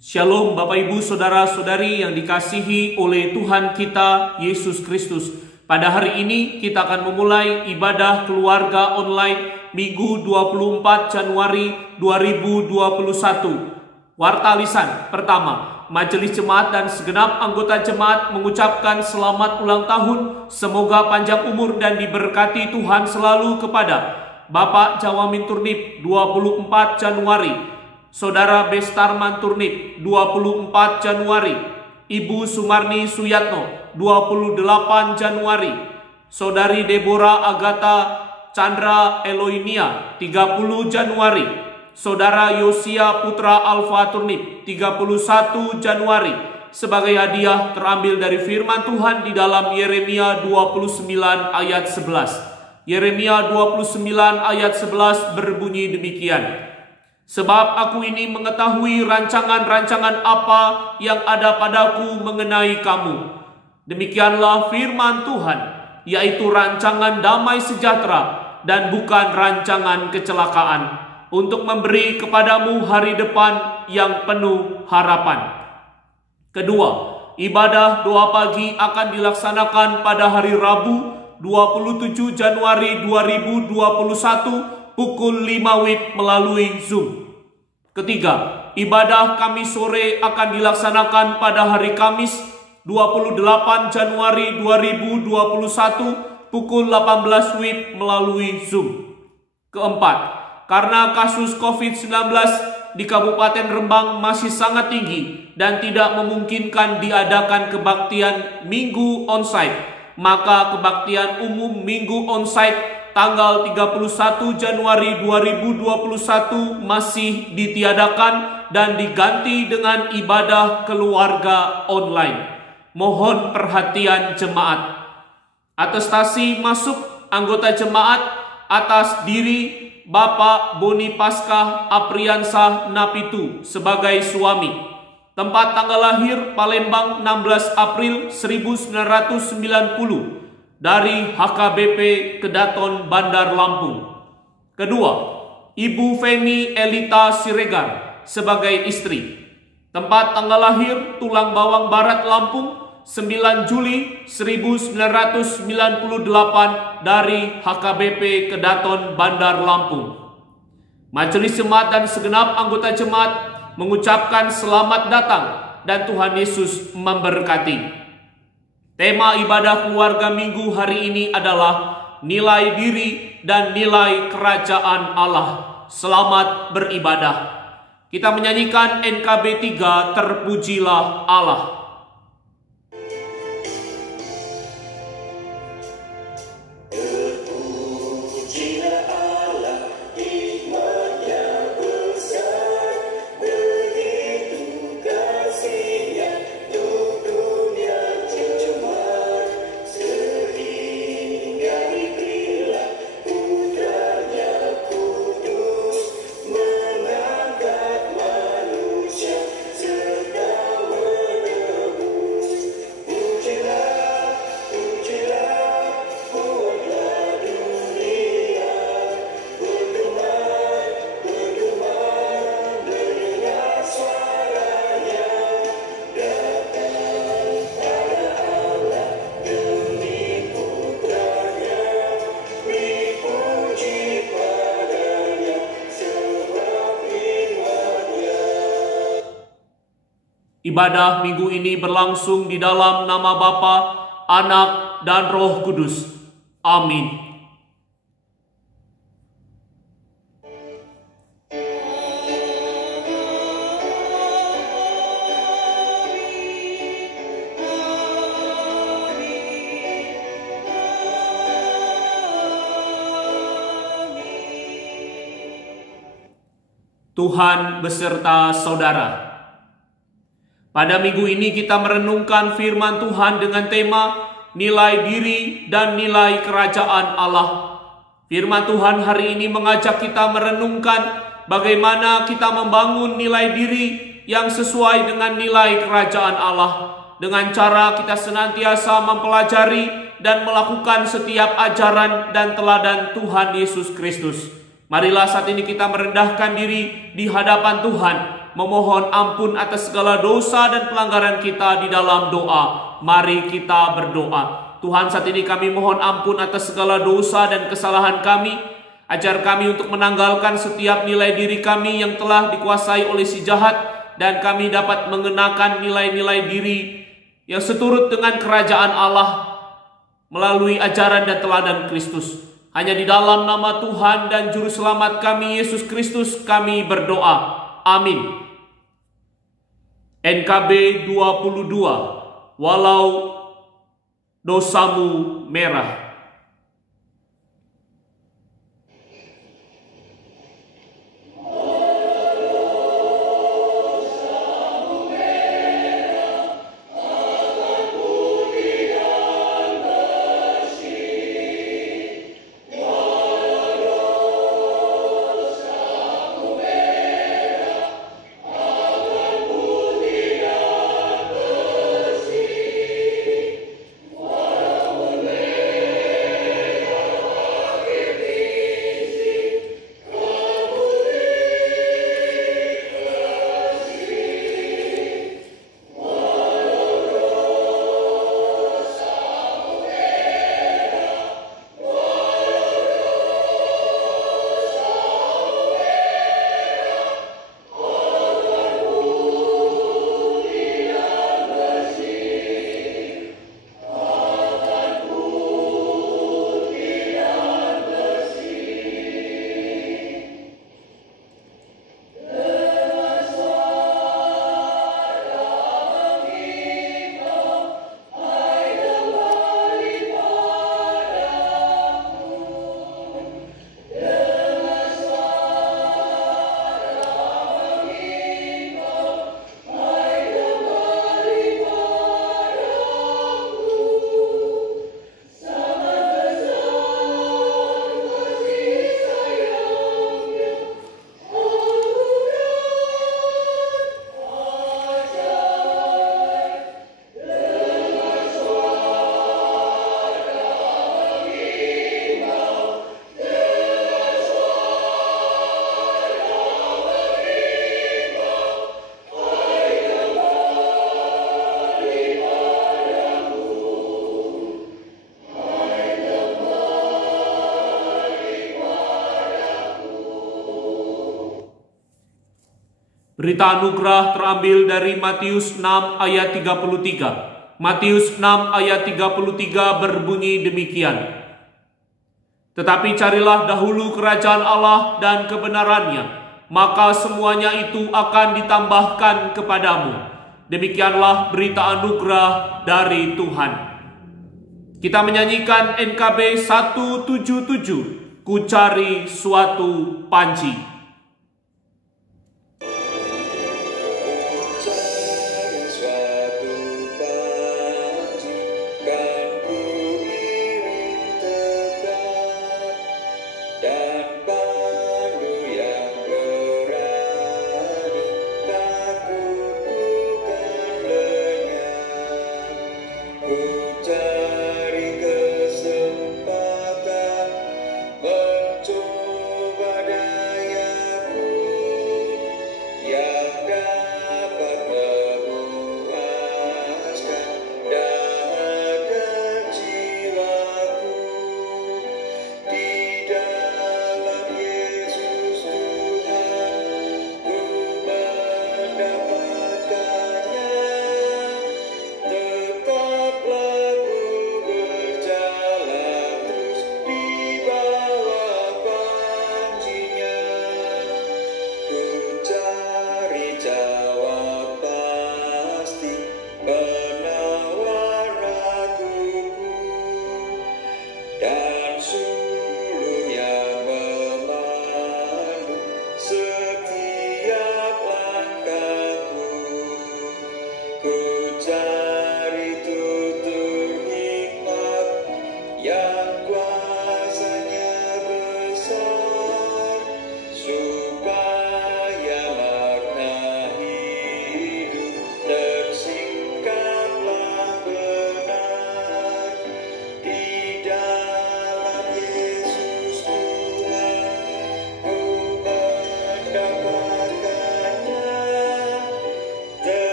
Shalom Bapak Ibu Saudara-saudari yang dikasihi oleh Tuhan kita Yesus Kristus. Pada hari ini kita akan memulai ibadah keluarga online Minggu 24 Januari 2021. Warta lisan pertama, Majelis Jemaat dan segenap anggota jemaat mengucapkan selamat ulang tahun. Semoga panjang umur dan diberkati Tuhan selalu kepada Bapak Jawamin Turnip 24 Januari, Saudara Bestarman Turnip 24 Januari, Ibu Sumarni Suyatno 28 Januari, Saudari Deborah Agatha Chandra Eloinia 30 Januari, Saudara Yosia Putra Alfa Turnip 31 Januari. Sebagai hadiah terambil dari firman Tuhan di dalam Yeremia 29 ayat 11. Yeremia 29 ayat 11 berbunyi demikian. Sebab aku ini mengetahui rancangan-rancangan apa yang ada padaku mengenai kamu. Demikianlah firman Tuhan, yaitu rancangan damai sejahtera dan bukan rancangan kecelakaan, untuk memberi kepadamu hari depan yang penuh harapan. Kedua, ibadah doa pagi akan dilaksanakan pada hari Rabu 27 Januari 2021 pukul 5 WIB melalui Zoom. Ketiga, ibadah Kamis sore akan dilaksanakan pada hari Kamis 28 Januari 2021 pukul 18 WIB melalui Zoom. Keempat, karena kasus COVID-19 di Kabupaten Rembang masih sangat tinggi dan tidak memungkinkan diadakan kebaktian Minggu onsite, maka kebaktian umum Minggu onsite tanggal 31 Januari 2021 masih ditiadakan dan diganti dengan ibadah keluarga online. Mohon perhatian jemaat. Atestasi masuk anggota jemaat atas diri Bapak Boni Paskah Apriansah Napitu sebagai suami. Tempat tanggal lahir Palembang 16 April 1990. Dari HKBP Kedaton Bandar Lampung. Kedua, Ibu Feni Elita Siregar sebagai istri. Tempat tanggal lahir Tulang Bawang Barat Lampung 9 Juli 1998 dari HKBP Kedaton Bandar Lampung. Majelis Jemaat dan segenap anggota jemaat mengucapkan selamat datang dan Tuhan Yesus memberkati. Tema ibadah keluarga minggu hari ini adalah nilai diri dan nilai kerajaan Allah. Selamat beribadah. Kita menyanyikan NKB 3, Terpujilah Allah. Ibadah minggu ini berlangsung di dalam nama Bapa, Anak, dan Roh Kudus. Amin. Tuhan beserta saudara. Pada minggu ini kita merenungkan firman Tuhan dengan tema nilai diri dan nilai kerajaan Allah. Firman Tuhan hari ini mengajak kita merenungkan bagaimana kita membangun nilai diri yang sesuai dengan nilai kerajaan Allah. Dengan cara kita senantiasa mempelajari dan melakukan setiap ajaran dan teladan Tuhan Yesus Kristus. Marilah saat ini kita merendahkan diri di hadapan Tuhan, memohon ampun atas segala dosa dan pelanggaran kita di dalam doa. Mari kita berdoa. Tuhan, saat ini kami mohon ampun atas segala dosa dan kesalahan kami. Ajar kami untuk menanggalkan setiap nilai diri kami yang telah dikuasai oleh si jahat, dan kami dapat mengenakan nilai-nilai diri yang seturut dengan kerajaan Allah melalui ajaran dan teladan Kristus. Hanya di dalam nama Tuhan dan Juru Selamat kami, Yesus Kristus, kami berdoa. Amin. NKB 22, walau dosamu merah. Berita anugerah terambil dari Matius 6 ayat 33. Matius 6 ayat 33 berbunyi demikian. Tetapi carilah dahulu kerajaan Allah dan kebenarannya, maka semuanya itu akan ditambahkan kepadamu. Demikianlah berita anugerah dari Tuhan. Kita menyanyikan NKB 177, Ku Cari Suatu Panci. Mencoba daya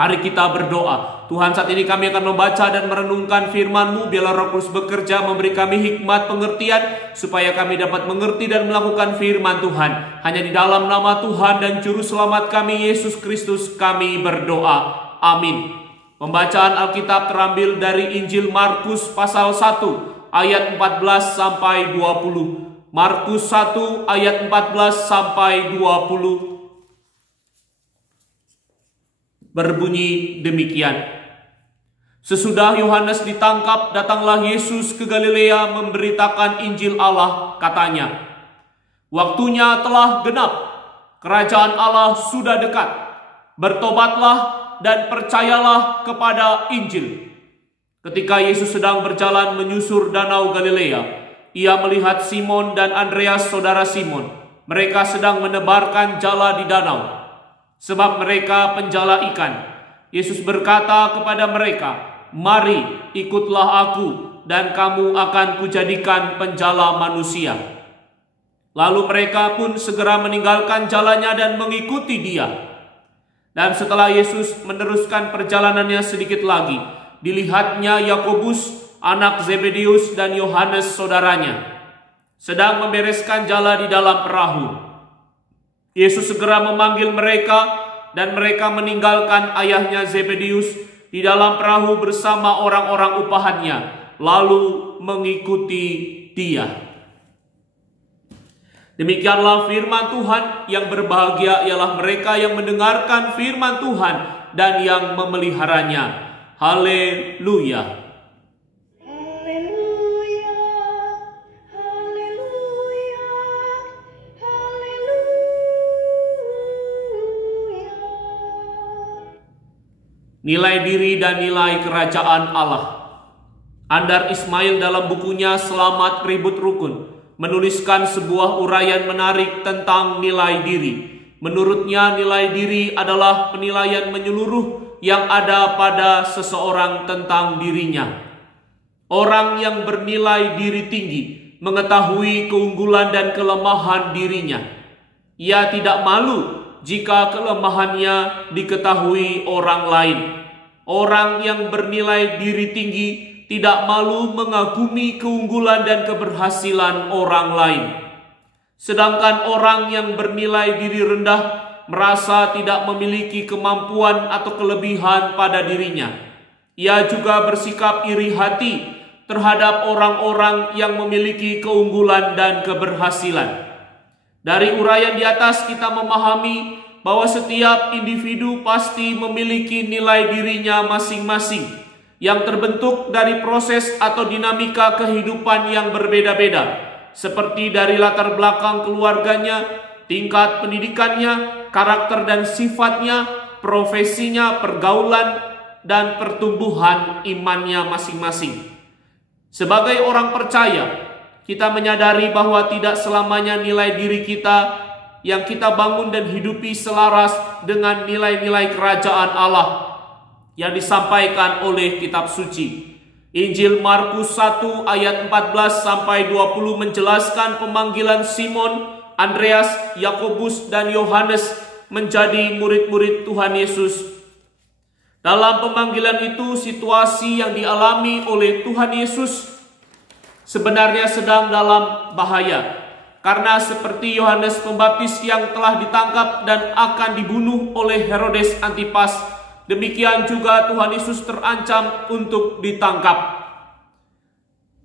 Mari kita berdoa. Tuhan, saat ini kami akan membaca dan merenungkan firman-Mu. Biarlah Roh Kudus bekerja, memberi kami hikmat pengertian, supaya kami dapat mengerti dan melakukan firman Tuhan. Hanya di dalam nama Tuhan dan Juru Selamat kami, Yesus Kristus, kami berdoa. Amin. Pembacaan Alkitab terambil dari Injil Markus pasal 1 ayat 14 sampai 20. Markus 1 ayat 14 sampai 20. Berbunyi demikian. Sesudah Yohanes ditangkap, datanglah Yesus ke Galilea memberitakan Injil Allah. Katanya, waktunya telah genap, kerajaan Allah sudah dekat. Bertobatlah dan percayalah kepada Injil. Ketika Yesus sedang berjalan menyusur danau Galilea, ia melihat Simon dan Andreas, saudara Simon. Mereka sedang menebarkan jala di danau, sebab mereka penjala ikan. Yesus berkata kepada mereka, "Mari, ikutlah aku, dan kamu akan kujadikan penjala manusia." Lalu mereka pun segera meninggalkan jalannya dan mengikuti Dia. Dan setelah Yesus meneruskan perjalanannya sedikit lagi, dilihatnya Yakobus, anak Zebedeus, dan Yohanes saudaranya, sedang membereskan jala di dalam perahu. Yesus segera memanggil mereka, dan mereka meninggalkan ayahnya Zebedeus di dalam perahu bersama orang-orang upahannya, lalu mengikuti Dia. Demikianlah firman Tuhan. Yang berbahagia ialah mereka yang mendengarkan firman Tuhan dan yang memeliharanya. Haleluya. Nilai diri dan nilai kerajaan Allah. Andar Ismail dalam bukunya Selamat Ribut Rukun menuliskan sebuah uraian menarik tentang nilai diri. Menurutnya, nilai diri adalah penilaian menyeluruh yang ada pada seseorang tentang dirinya. Orang yang bernilai diri tinggi mengetahui keunggulan dan kelemahan dirinya. Ia tidak malu jika kelemahannya diketahui orang lain. Orang yang bernilai diri tinggi tidak malu mengagumi keunggulan dan keberhasilan orang lain. Sedangkan orang yang bernilai diri rendah merasa tidak memiliki kemampuan atau kelebihan pada dirinya. Ia juga bersikap iri hati terhadap orang-orang yang memiliki keunggulan dan keberhasilan. Dari uraian di atas kita memahami bahwa setiap individu pasti memiliki nilai dirinya masing-masing yang terbentuk dari proses atau dinamika kehidupan yang berbeda-beda, seperti dari latar belakang keluarganya, tingkat pendidikannya, karakter dan sifatnya, profesinya, pergaulan, dan pertumbuhan imannya masing-masing. Sebagai orang percaya, kita menyadari bahwa tidak selamanya nilai diri kita yang kita bangun dan hidupi selaras dengan nilai-nilai kerajaan Allah yang disampaikan oleh kitab suci. Injil Markus 1 ayat 14 sampai 20 menjelaskan pemanggilan Simon, Andreas, Yakobus, dan Yohanes menjadi murid-murid Tuhan Yesus. Dalam pemanggilan itu, situasi yang dialami oleh Tuhan Yesus sebenarnya sedang dalam bahaya. Karena seperti Yohanes Pembaptis yang telah ditangkap dan akan dibunuh oleh Herodes Antipas, demikian juga Tuhan Yesus terancam untuk ditangkap.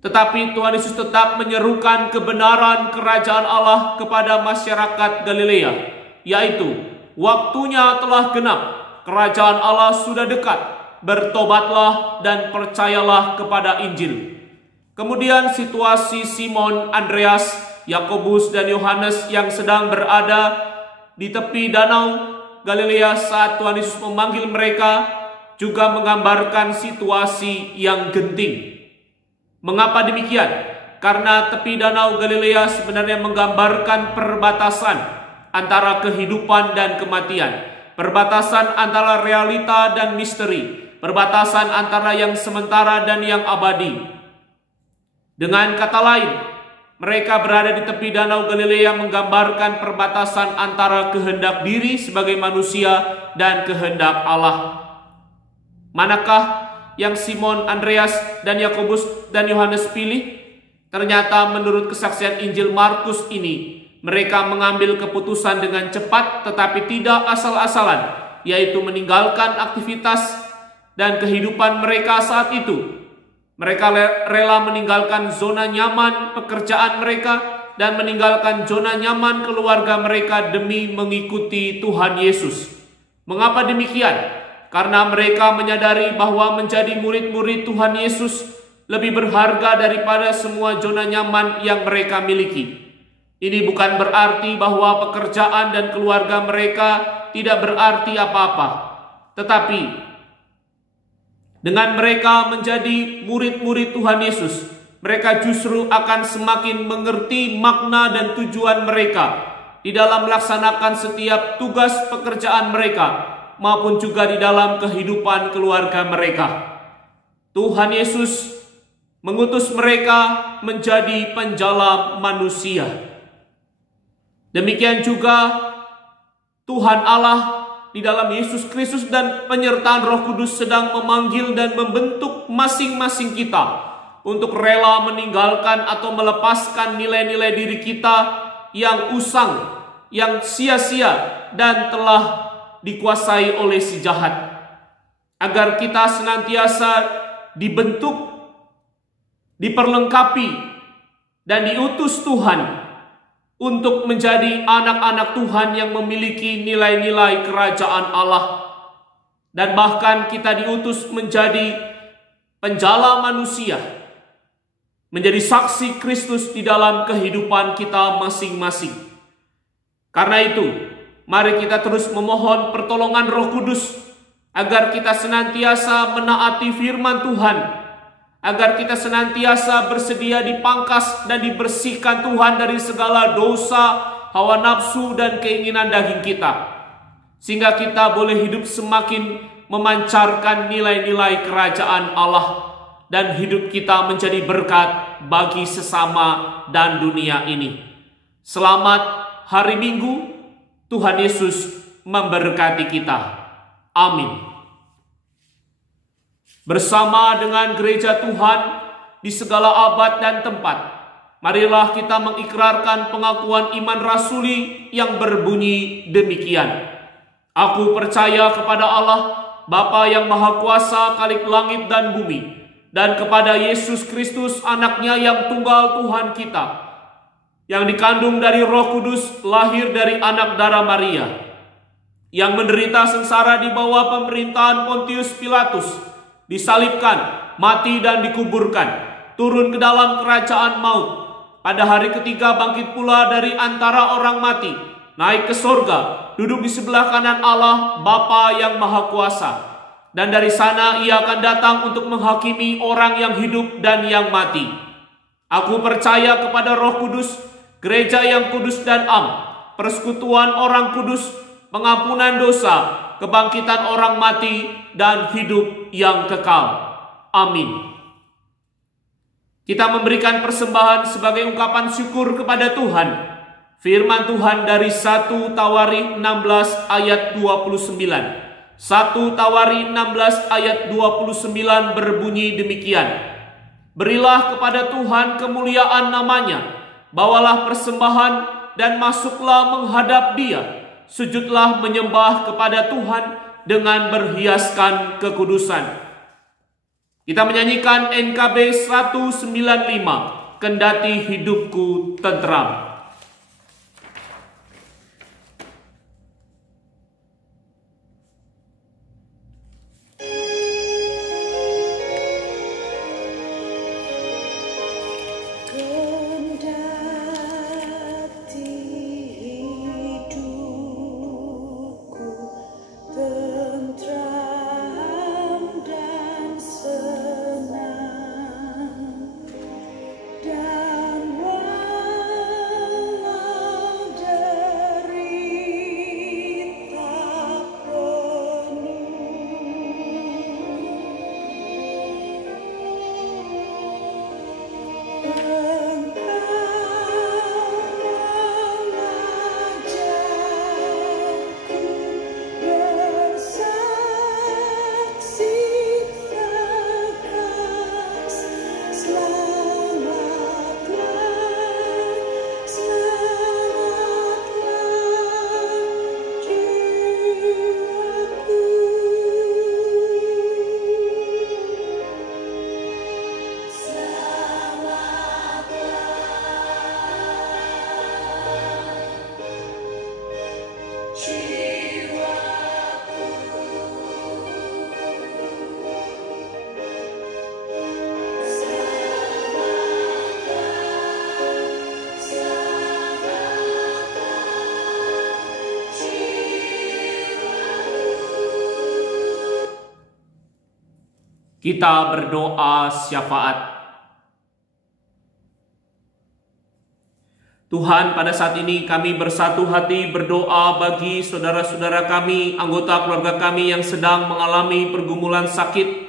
Tetapi Tuhan Yesus tetap menyerukan kebenaran kerajaan Allah kepada masyarakat Galilea, yaitu waktunya telah genap, kerajaan Allah sudah dekat, bertobatlah dan percayalah kepada Injil. Kemudian situasi Simon, Andreas, Yakobus, dan Yohanes yang sedang berada di tepi danau Galilea saat Tuhan Yesus memanggil mereka juga menggambarkan situasi yang genting. Mengapa demikian? Karena tepi danau Galilea sebenarnya menggambarkan perbatasan antara kehidupan dan kematian, perbatasan antara realita dan misteri, perbatasan antara yang sementara dan yang abadi. Dengan kata lain, mereka berada di tepi danau Galilea menggambarkan perbatasan antara kehendak diri sebagai manusia dan kehendak Allah. Manakah yang Simon, Andreas, dan Yakobus dan Yohanes pilih? Ternyata menurut kesaksian Injil Markus ini, mereka mengambil keputusan dengan cepat tetapi tidak asal-asalan, yaitu meninggalkan aktivitas dan kehidupan mereka saat itu. Mereka rela meninggalkan zona nyaman pekerjaan mereka dan meninggalkan zona nyaman keluarga mereka demi mengikuti Tuhan Yesus. Mengapa demikian? Karena mereka menyadari bahwa menjadi murid-murid Tuhan Yesus lebih berharga daripada semua zona nyaman yang mereka miliki. Ini bukan berarti bahwa pekerjaan dan keluarga mereka tidak berarti apa-apa. Tetapi dengan mereka menjadi murid-murid Tuhan Yesus, mereka justru akan semakin mengerti makna dan tujuan mereka di dalam melaksanakan setiap tugas pekerjaan mereka maupun juga di dalam kehidupan keluarga mereka. Tuhan Yesus mengutus mereka menjadi penjala manusia. Demikian juga Tuhan Allah di dalam Yesus Kristus dan penyertaan Roh Kudus sedang memanggil dan membentuk masing-masing kita untuk rela meninggalkan atau melepaskan nilai-nilai diri kita yang usang, yang sia-sia dan telah dikuasai oleh si jahat, agar kita senantiasa dibentuk, diperlengkapi, dan diutus Tuhan untuk menjadi anak-anak Tuhan yang memiliki nilai-nilai kerajaan Allah. Dan bahkan kita diutus menjadi penjala manusia, menjadi saksi Kristus di dalam kehidupan kita masing-masing. Karena itu, mari kita terus memohon pertolongan Roh Kudus agar kita senantiasa menaati firman Tuhan, agar kita senantiasa bersedia dipangkas dan dibersihkan Tuhan dari segala dosa, hawa nafsu, dan keinginan daging kita, sehingga kita boleh hidup semakin memancarkan nilai-nilai kerajaan Allah, dan hidup kita menjadi berkat bagi sesama dan dunia ini. Selamat hari Minggu. Tuhan Yesus memberkati kita. Amin. Bersama dengan gereja Tuhan di segala abad dan tempat, marilah kita mengikrarkan pengakuan iman rasuli yang berbunyi demikian. Aku percaya kepada Allah, Bapa yang Maha Kuasa, Khalik langit dan bumi, dan kepada Yesus Kristus, anaknya yang tunggal Tuhan kita, yang dikandung dari Roh Kudus, lahir dari anak darah Maria, yang menderita sengsara di bawah pemerintahan Pontius Pilatus, disalibkan, mati dan dikuburkan, turun ke dalam kerajaan maut, pada hari ketiga bangkit pula dari antara orang mati, naik ke sorga, duduk di sebelah kanan Allah Bapa yang Maha Kuasa, dan dari sana ia akan datang untuk menghakimi orang yang hidup dan yang mati. Aku percaya kepada Roh Kudus, gereja yang kudus dan am, persekutuan orang kudus, pengampunan dosa, kebangkitan orang mati, dan hidup yang kekal. Amin. Kita memberikan persembahan sebagai ungkapan syukur kepada Tuhan. Firman Tuhan dari 1 Tawarikh 16 ayat 29. 1 Tawarikh 16 ayat 29 berbunyi demikian. Berilah kepada Tuhan kemuliaan namanya, bawalah persembahan dan masuklah menghadap Dia. Sujudlah menyembah kepada Tuhan dengan berhiaskan kekudusan. Kita menyanyikan NKB 195, Kendati Hidupku Tentram. Bersaksi Kita berdoa syafaat. Tuhan, pada saat ini kami bersatu hati berdoa bagi saudara-saudara kami, anggota keluarga kami yang sedang mengalami pergumulan sakit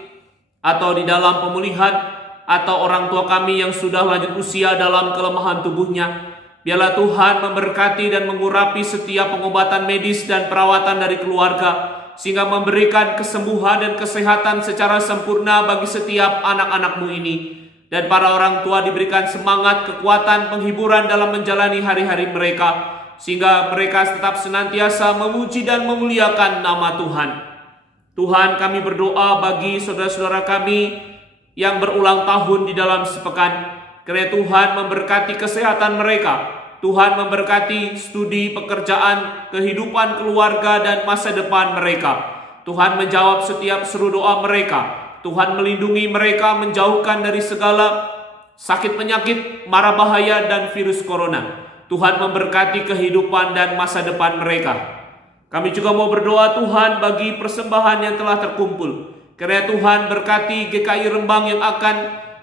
atau di dalam pemulihan, atau orang tua kami yang sudah lanjut usia dalam kelemahan tubuhnya. Biarlah Tuhan memberkati dan mengurapi setiap pengobatan medis dan perawatan dari keluarga, sehingga memberikan kesembuhan dan kesehatan secara sempurna bagi setiap anak-anak-Mu ini. Dan para orang tua diberikan semangat, kekuatan, penghiburan dalam menjalani hari-hari mereka, sehingga mereka tetap senantiasa memuji dan memuliakan nama Tuhan. Tuhan, kami berdoa bagi saudara-saudara kami yang berulang tahun di dalam sepekan. Kiranya Tuhan memberkati kesehatan mereka, Tuhan memberkati studi, pekerjaan, kehidupan keluarga, dan masa depan mereka. Tuhan menjawab setiap seru doa mereka. Tuhan melindungi mereka, menjauhkan dari segala sakit penyakit, mara bahaya, dan virus corona. Tuhan memberkati kehidupan dan masa depan mereka. Kami juga mau berdoa Tuhan bagi persembahan yang telah terkumpul. Kiranya Tuhan berkati GKI Rembang yang akan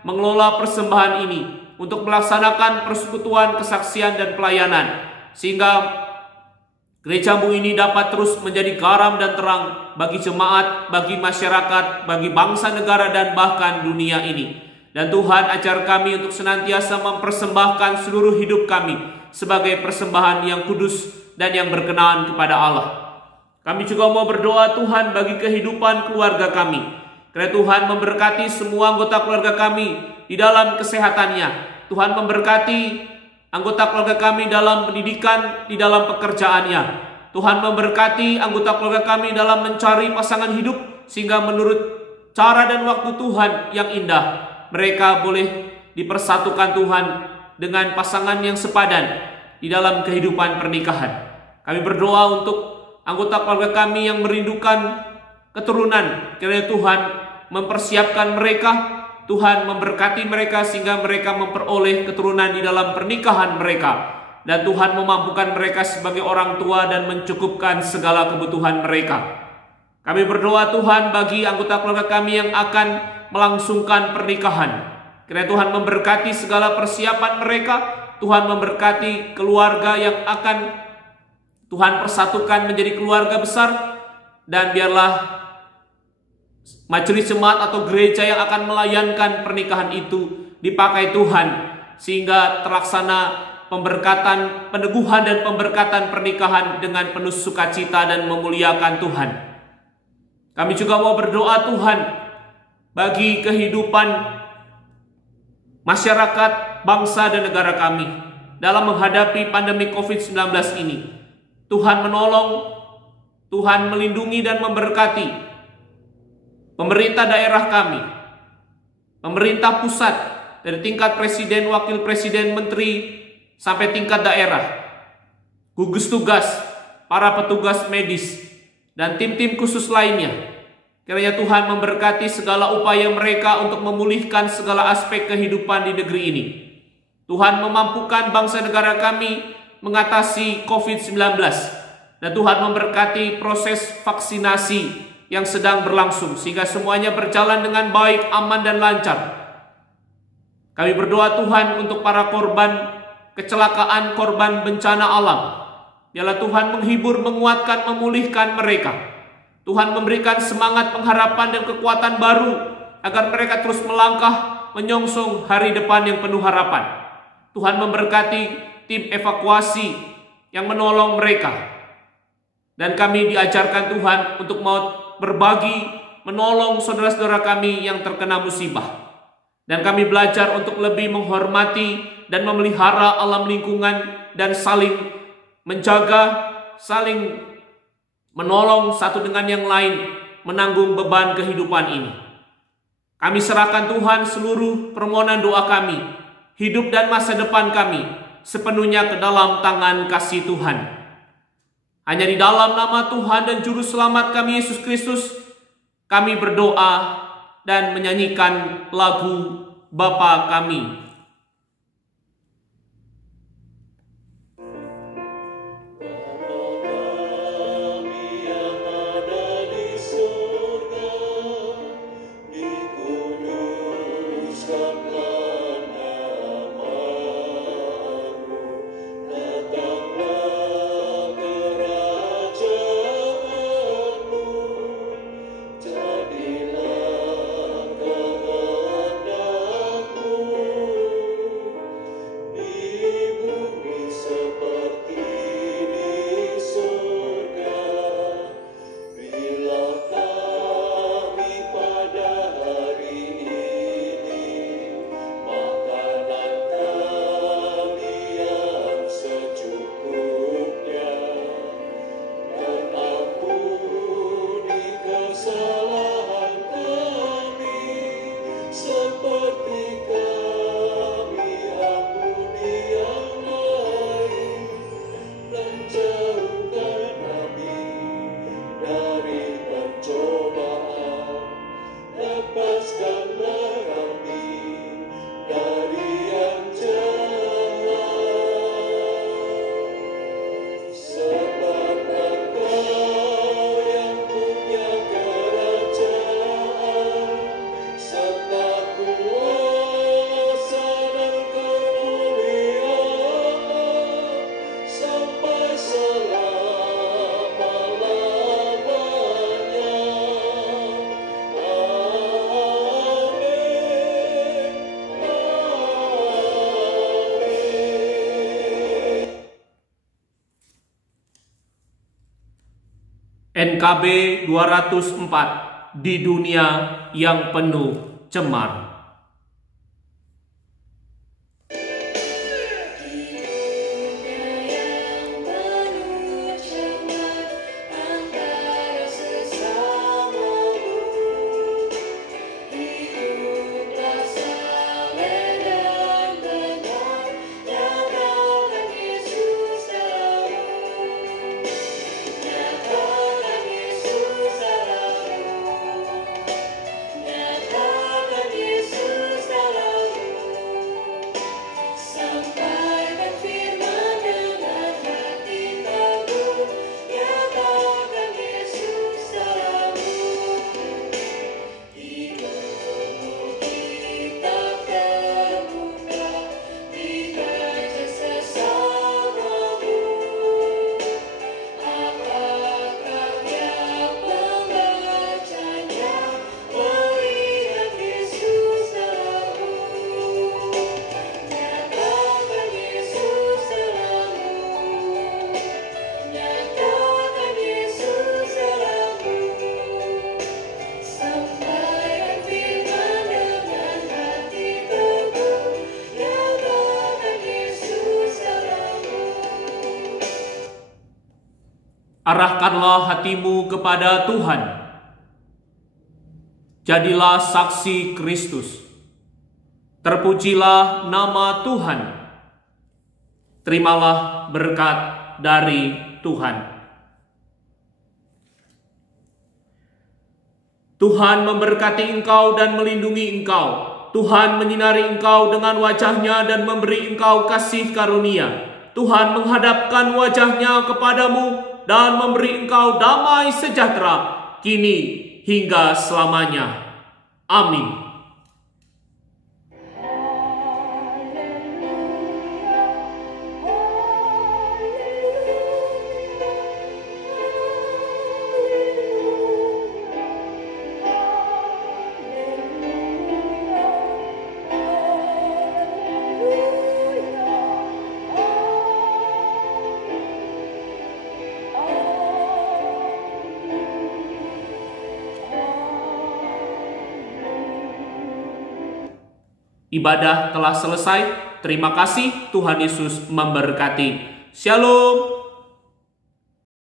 mengelola persembahan ini untuk melaksanakan persekutuan, kesaksian, dan pelayanan, sehingga gereja-Mu ini dapat terus menjadi garam dan terang bagi jemaat, bagi masyarakat, bagi bangsa, negara, dan bahkan dunia ini. Dan Tuhan, ajar kami untuk senantiasa mempersembahkan seluruh hidup kami sebagai persembahan yang kudus dan yang berkenan kepada Allah. Kami juga mau berdoa Tuhan bagi kehidupan keluarga kami. Kiranya Tuhan memberkati semua anggota keluarga kami di dalam kesehatannya. Tuhan memberkati anggota keluarga kami dalam pendidikan, di dalam pekerjaannya. Tuhan memberkati anggota keluarga kami dalam mencari pasangan hidup, sehingga menurut cara dan waktu Tuhan yang indah, mereka boleh dipersatukan Tuhan dengan pasangan yang sepadan di dalam kehidupan pernikahan. Kami berdoa untuk anggota keluarga kami yang merindukan keturunan. Kiranya Tuhan mempersiapkan mereka, Tuhan memberkati mereka sehingga mereka memperoleh keturunan di dalam pernikahan mereka. Dan Tuhan memampukan mereka sebagai orang tua dan mencukupkan segala kebutuhan mereka. Kami berdoa Tuhan bagi anggota keluarga kami yang akan melangsungkan pernikahan. Kiranya Tuhan memberkati segala persiapan mereka. Tuhan memberkati keluarga yang akan Tuhan persatukan menjadi keluarga besar. Dan biarlah majelis jemaat atau gereja yang akan melayankan pernikahan itu dipakai Tuhan, sehingga terlaksana pemberkatan, peneguhan dan pemberkatan pernikahan dengan penuh sukacita dan memuliakan Tuhan. Kami juga mau berdoa Tuhan bagi kehidupan masyarakat, bangsa, dan negara kami dalam menghadapi pandemi COVID-19 ini. Tuhan menolong, Tuhan melindungi dan memberkati pemerintah daerah kami, pemerintah pusat, dari tingkat presiden, wakil presiden, menteri, sampai tingkat daerah, gugus tugas, para petugas medis, dan tim-tim khusus lainnya. Kiranya Tuhan memberkati segala upaya mereka untuk memulihkan segala aspek kehidupan di negeri ini. Tuhan memampukan bangsa negara kami mengatasi COVID-19. Dan Tuhan memberkati proses vaksinasi yang sedang berlangsung, sehingga semuanya berjalan dengan baik, aman, dan lancar. Kami berdoa Tuhan untuk para korban kecelakaan, korban bencana alam. Biarlah Tuhan menghibur, menguatkan, memulihkan mereka. Tuhan memberikan semangat, pengharapan, dan kekuatan baru agar mereka terus melangkah menyongsong hari depan yang penuh harapan. Tuhan memberkati tim evakuasi yang menolong mereka. Dan kami diajarkan Tuhan untuk mau berbagi, menolong saudara-saudara kami yang terkena musibah. Dan kami belajar untuk lebih menghormati dan memelihara alam lingkungan dan saling menjaga, saling menolong satu dengan yang lain, menanggung beban kehidupan ini. Kami serahkan Tuhan seluruh permohonan doa kami, hidup dan masa depan kami sepenuhnya ke dalam tangan kasih Tuhan. Hanya di dalam nama Tuhan dan Juru Selamat kami Yesus Kristus, kami berdoa dan menyanyikan lagu Bapa Kami. Bapa kami yang ada di surga, NKB 204, di dunia yang penuh cemar. Arahkanlah hatimu kepada Tuhan. Jadilah saksi Kristus. Terpujilah nama Tuhan. Terimalah berkat dari Tuhan. Tuhan memberkati engkau dan melindungi engkau. Tuhan menyinari engkau dengan wajah-Nya dan memberi engkau kasih karunia. Tuhan menghadapkan wajah-Nya kepadamu dan memberi engkau damai sejahtera, kini hingga selamanya. Amin. Ibadah telah selesai. Terima kasih, Tuhan Yesus memberkati. Shalom.